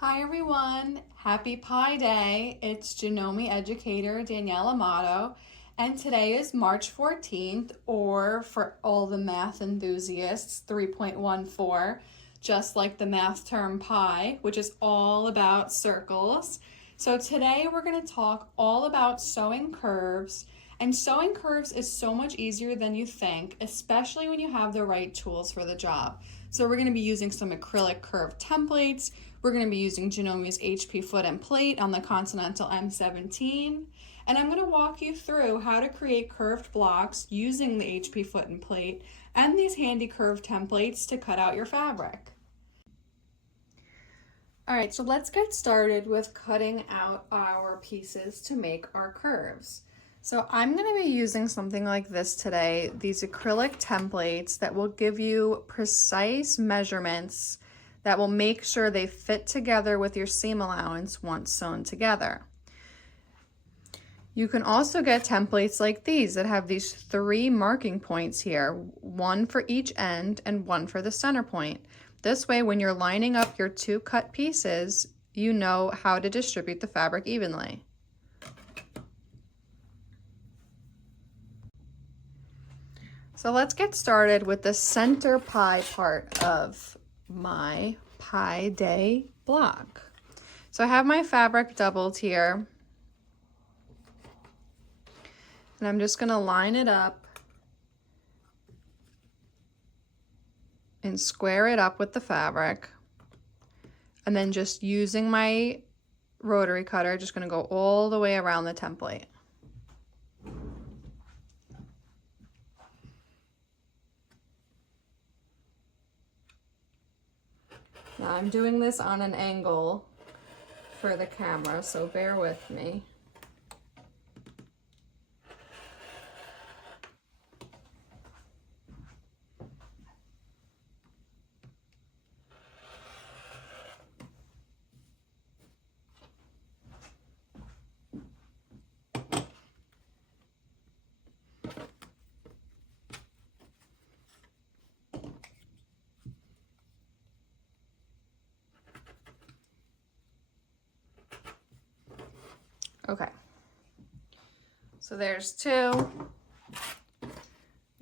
Hi everyone, happy Pi Day. It's Janome Educator Danielle Amato, and today is March 14th, or for all the math enthusiasts, 3.14, just like the math term pi, which is all about circles. So today we're going to talk all about sewing curves, and sewing curves is so much easier than you think, especially when you have the right tools for the job. So we're going to be using some acrylic curve templates. We're going to be using Janome's HP foot and plate on the Continental M17. And I'm going to walk you through how to create curved blocks using the HP foot and plate and these handy curve templates to cut out your fabric. All right, so let's get started with cutting out our pieces to make our curves. So I'm going to be using something like this today, these acrylic templates that will give you precise measurements that will make sure they fit together with your seam allowance once sewn together. You can also get templates like these that have these 3 marking points here, one for each end and one for the center point. This way, when you're lining up your 2 cut pieces, you know how to distribute the fabric evenly. So let's get started with the center pie part of my Pi Day block. So I have my fabric doubled here, and I'm just going to line it up and square it up with the fabric, and then just using my rotary cutter, just going to go all the way around the template. Now I'm doing this on an angle for the camera, so bear with me. Okay, so there's 2, and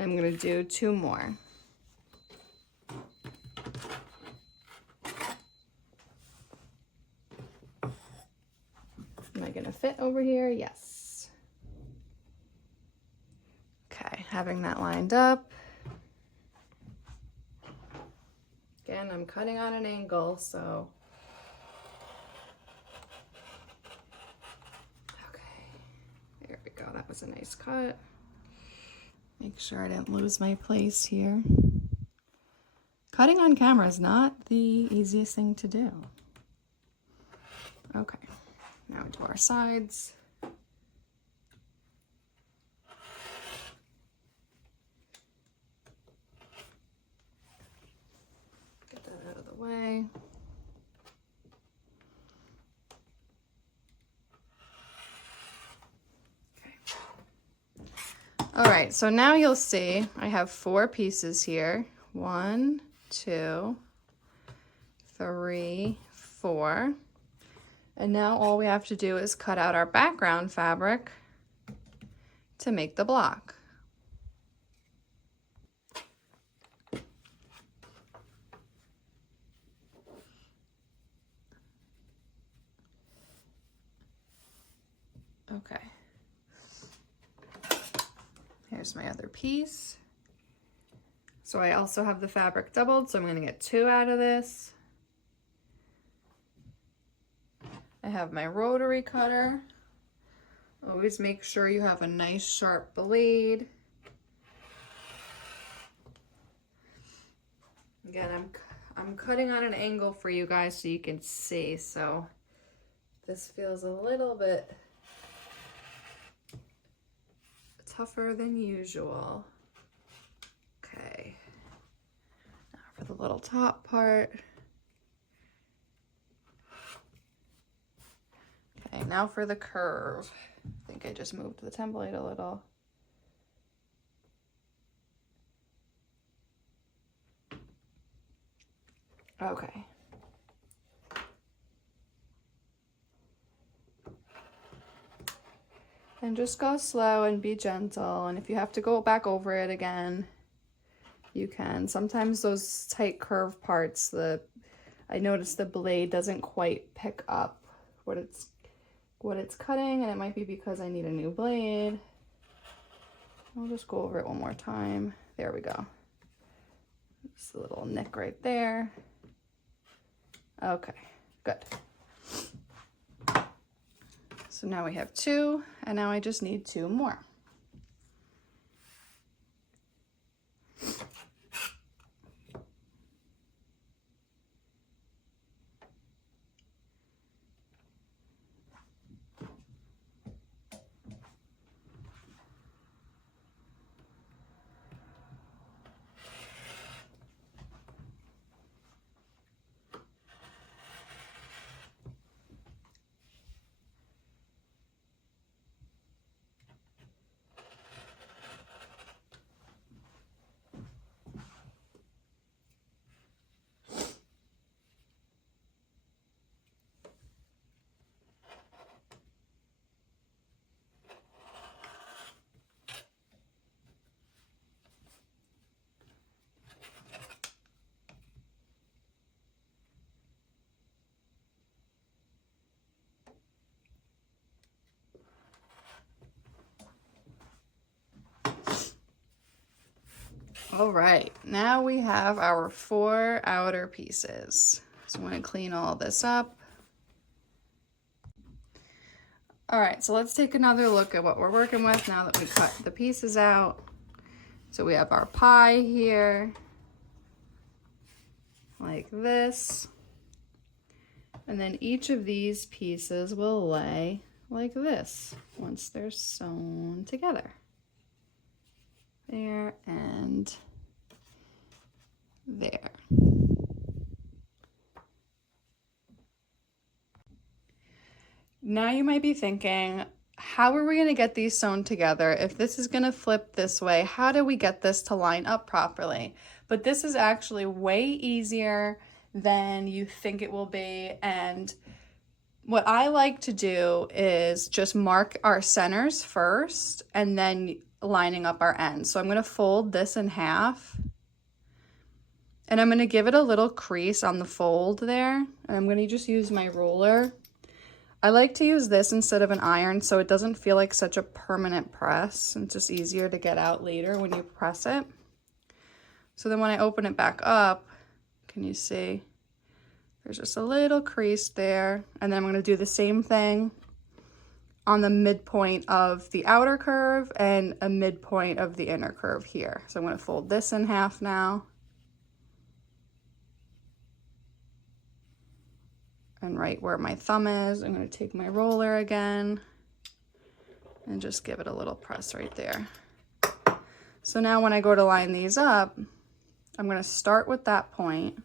I'm going to do 2 more. Am I going to fit over here? Yes. Okay, having that lined up. Again, I'm cutting on an angle, so. Okay, there we go. That was a nice cut. Make sure I didn't lose my place here. Cutting on camera is not the easiest thing to do. Okay, now to our sides. Get that out of the way. All right, so now you'll see I have 4 pieces here. 1, 2, 3, 4. And now all we have to do is cut out our background fabric to make the block. Okay. Here's my other piece. So I also have the fabric doubled, so I'm going to get 2 out of this. I have my rotary cutter. Always make sure you have a nice sharp blade. Again, I'm cutting on an angle for you guys so you can see, so this feels a little bit tougher than usual. Okay, now for the little top part. Okay, now for the curve. I think I just moved the template a little. Okay. And just go slow and be gentle. And if you have to go back over it again, you can. Sometimes those tight curve parts, I noticed the blade doesn't quite pick up what it's cutting, and it might be because I need a new blade. I'll just go over it one more time. There we go. Just a little nick right there. Okay, good. So now we have 2, and now I just need 2 more. All right, now we have our 4 outer pieces. So I'm going to clean all this up. All right, so let's take another look at what we're working with now that we cut the pieces out. So we have our pie here, like this. And then each of these pieces will lay like this once they're sewn together. There and there. Now you might be thinking, how are we going to get these sewn together? If this is going to flip this way, how do we get this to line up properly? But this is actually way easier than you think it will be. And what I like to do is just mark our centers first and then lining up our ends. So I'm going to fold this in half. And I'm going to give it a little crease on the fold there. And I'm going to just use my ruler. I like to use this instead of an iron so it doesn't feel like such a permanent press. It's just easier to get out later when you press it. So then when I open it back up, can you see? There's just a little crease there. And then I'm going to do the same thing on the midpoint of the outer curve and a midpoint of the inner curve here. So I'm going to fold this in half now. And right where my thumb is, I'm going to take my roller again and just give it a little press right there. So now when I go to line these up, I'm going to start with that point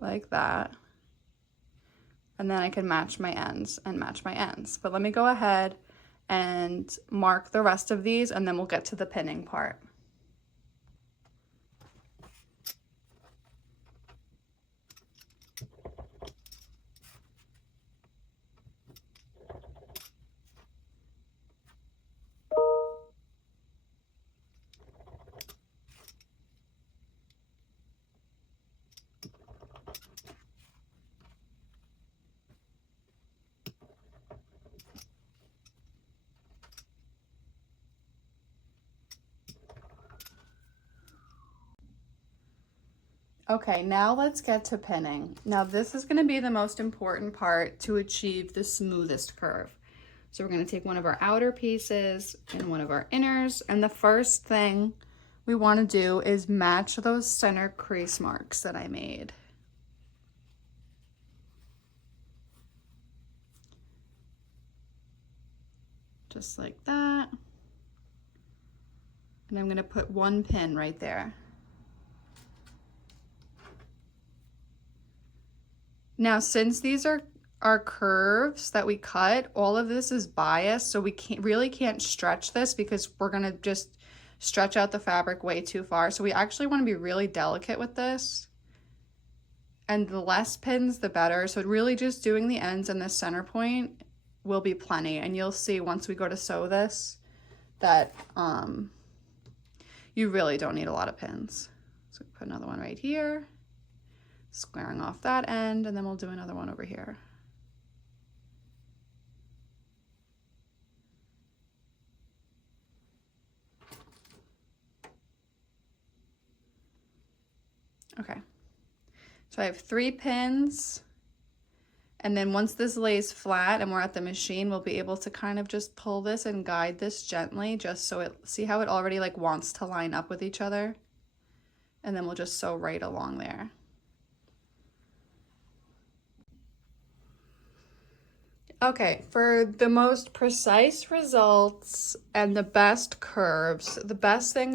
like that. And then I can match my ends and match my ends. But let me go ahead and mark the rest of these and then we'll get to the pinning part. Okay, now let's get to pinning. Now this is going to be the most important part to achieve the smoothest curve. So we're going to take one of our outer pieces and one of our inners, and the first thing we want to do is match those center crease marks that I made. Just like that. And I'm going to put one pin right there. Now, since these are our curves that we cut, all of this is biased, so we really can't stretch this because we're gonna just stretch out the fabric way too far. So we actually wanna be really delicate with this. And the less pins, the better. So really just doing the ends and the center point will be plenty. And you'll see once we go to sew this that you really don't need a lot of pins. So put another one right here, squaring off that end, and then we'll do another one over here. Okay, so I have 3 pins, and then once this lays flat and we're at the machine, we'll be able to kind of just pull this and guide this gently, just so it, see how it already like wants to line up with each other? And then we'll just sew right along there. Okay, for the most precise results and the best curves, the best thing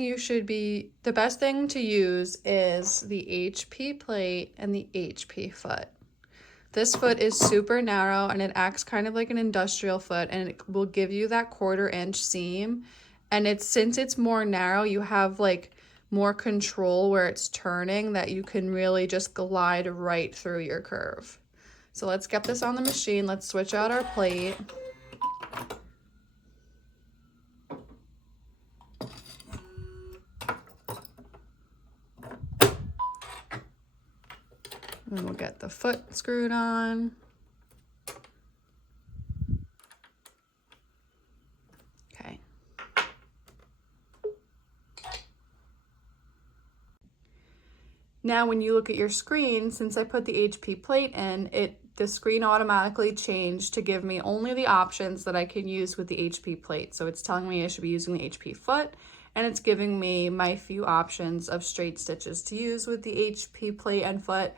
to use is the HP plate and the HP foot. This foot is super narrow and it acts kind of like an industrial foot, and it will give you that 1/4 inch seam. And since it's more narrow, you have like more control where it's turning, that you can really just glide right through your curve. So let's get this on the machine. Let's switch out our plate. And we'll get the foot screwed on. Okay. Now when you look at your screen, since I put the HP plate in, the screen automatically changed to give me only the options that I can use with the HP plate. So it's telling me I should be using the HP foot, and it's giving me my few options of straight stitches to use with the HP plate and foot.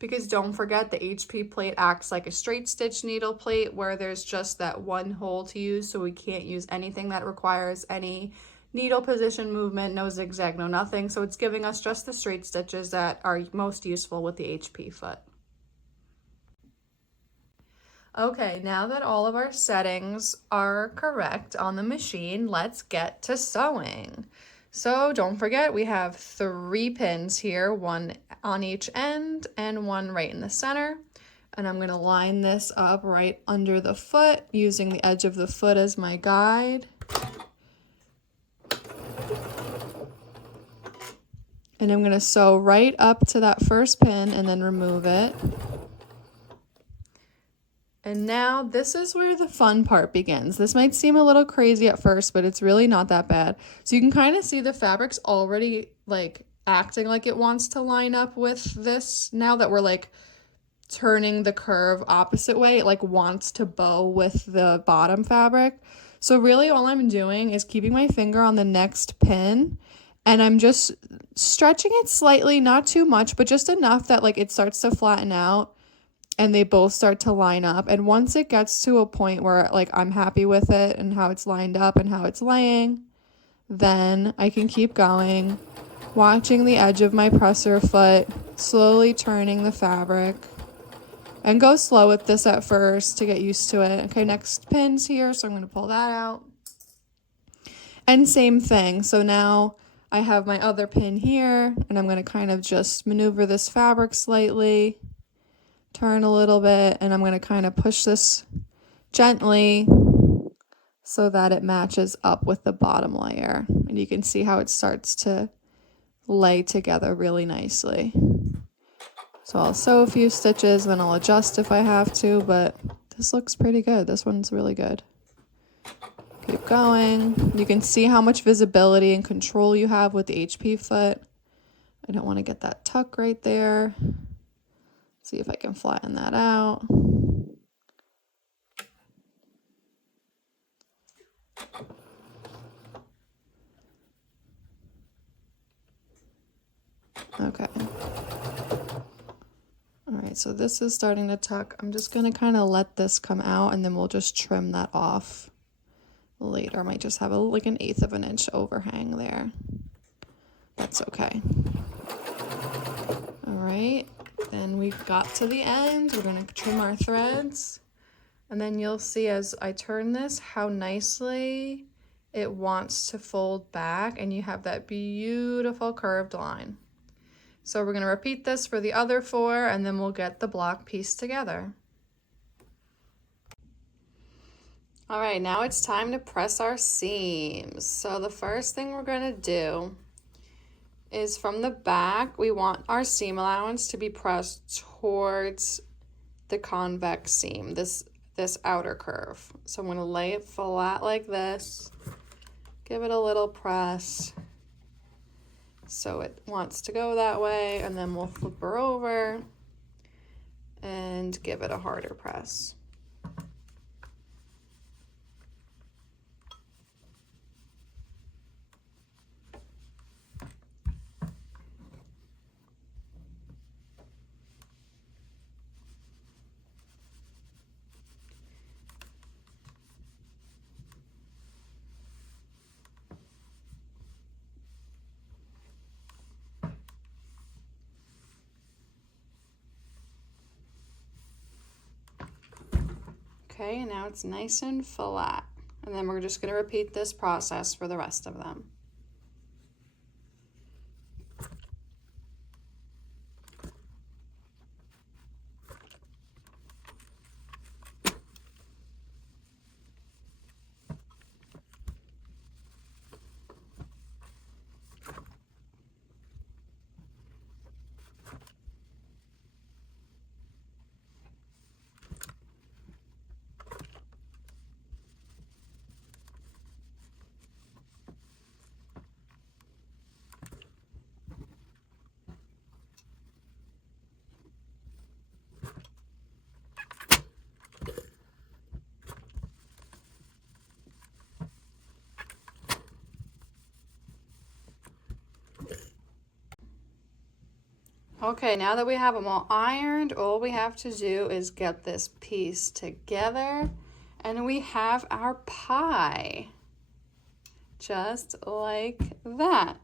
Because don't forget, the HP plate acts like a straight stitch needle plate where there's just that one hole to use, so we can't use anything that requires any needle position movement, no zigzag, no nothing. So it's giving us just the straight stitches that are most useful with the HP foot. Okay, now that all of our settings are correct on the machine, let's get to sewing. So don't forget, we have 3 pins here, 1 on each end and 1 right in the center. And I'm going to line this up right under the foot, using the edge of the foot as my guide. And I'm going to sew right up to that first pin and then remove it. And now this is where the fun part begins. This might seem a little crazy at first, but it's really not that bad. So you can kind of see the fabric's already like acting like it wants to line up with this. Now that we're like turning the curve opposite way, it like wants to bow with the bottom fabric. So really all I'm doing is keeping my finger on the next pin, and I'm just stretching it slightly, not too much, but just enough that like it starts to flatten out and they both start to line up. And once it gets to a point where like I'm happy with it and how it's lined up and how it's laying, then I can keep going, watching the edge of my presser foot, slowly turning the fabric. And go slow with this at first to get used to it. Okay, next pin's here, so I'm going to pull that out. And same thing. So now I have my other pin here, and I'm going to kind of just maneuver this fabric slightly, turn a little bit, and I'm going to kind of push this gently so that it matches up with the bottom layer. And you can see how it starts to lay together really nicely. So I'll sew a few stitches, then I'll adjust if I have to, but this looks pretty good. This one's really good. Keep going. You can see how much visibility and control you have with the HP foot. I don't want to get that tuck right there. See if I can flatten that out. Okay. All right, so this is starting to tuck. I'm just going to kind of let this come out, and then we'll just trim that off later. I might just have like an 1/8 of an inch overhang there. That's okay. All right, then we've got to the end. We're going to trim our threads, and then you'll see as I turn this how nicely it wants to fold back, and you have that beautiful curved line. So we're going to repeat this for the other 4, and then we'll get the block piece together. All right, now it's time to press our seams. So the first thing we're going to do is from the back, we want our seam allowance to be pressed towards the convex seam, this outer curve. So I'm going to lay it flat like this, give it a little press so it wants to go that way, and then we'll flip her over and give it a harder press. Okay, and now it's nice and flat. And then we're just going to repeat this process for the rest of them. Okay, now that we have them all ironed, all we have to do is get this piece together, and we have our pie, just like that.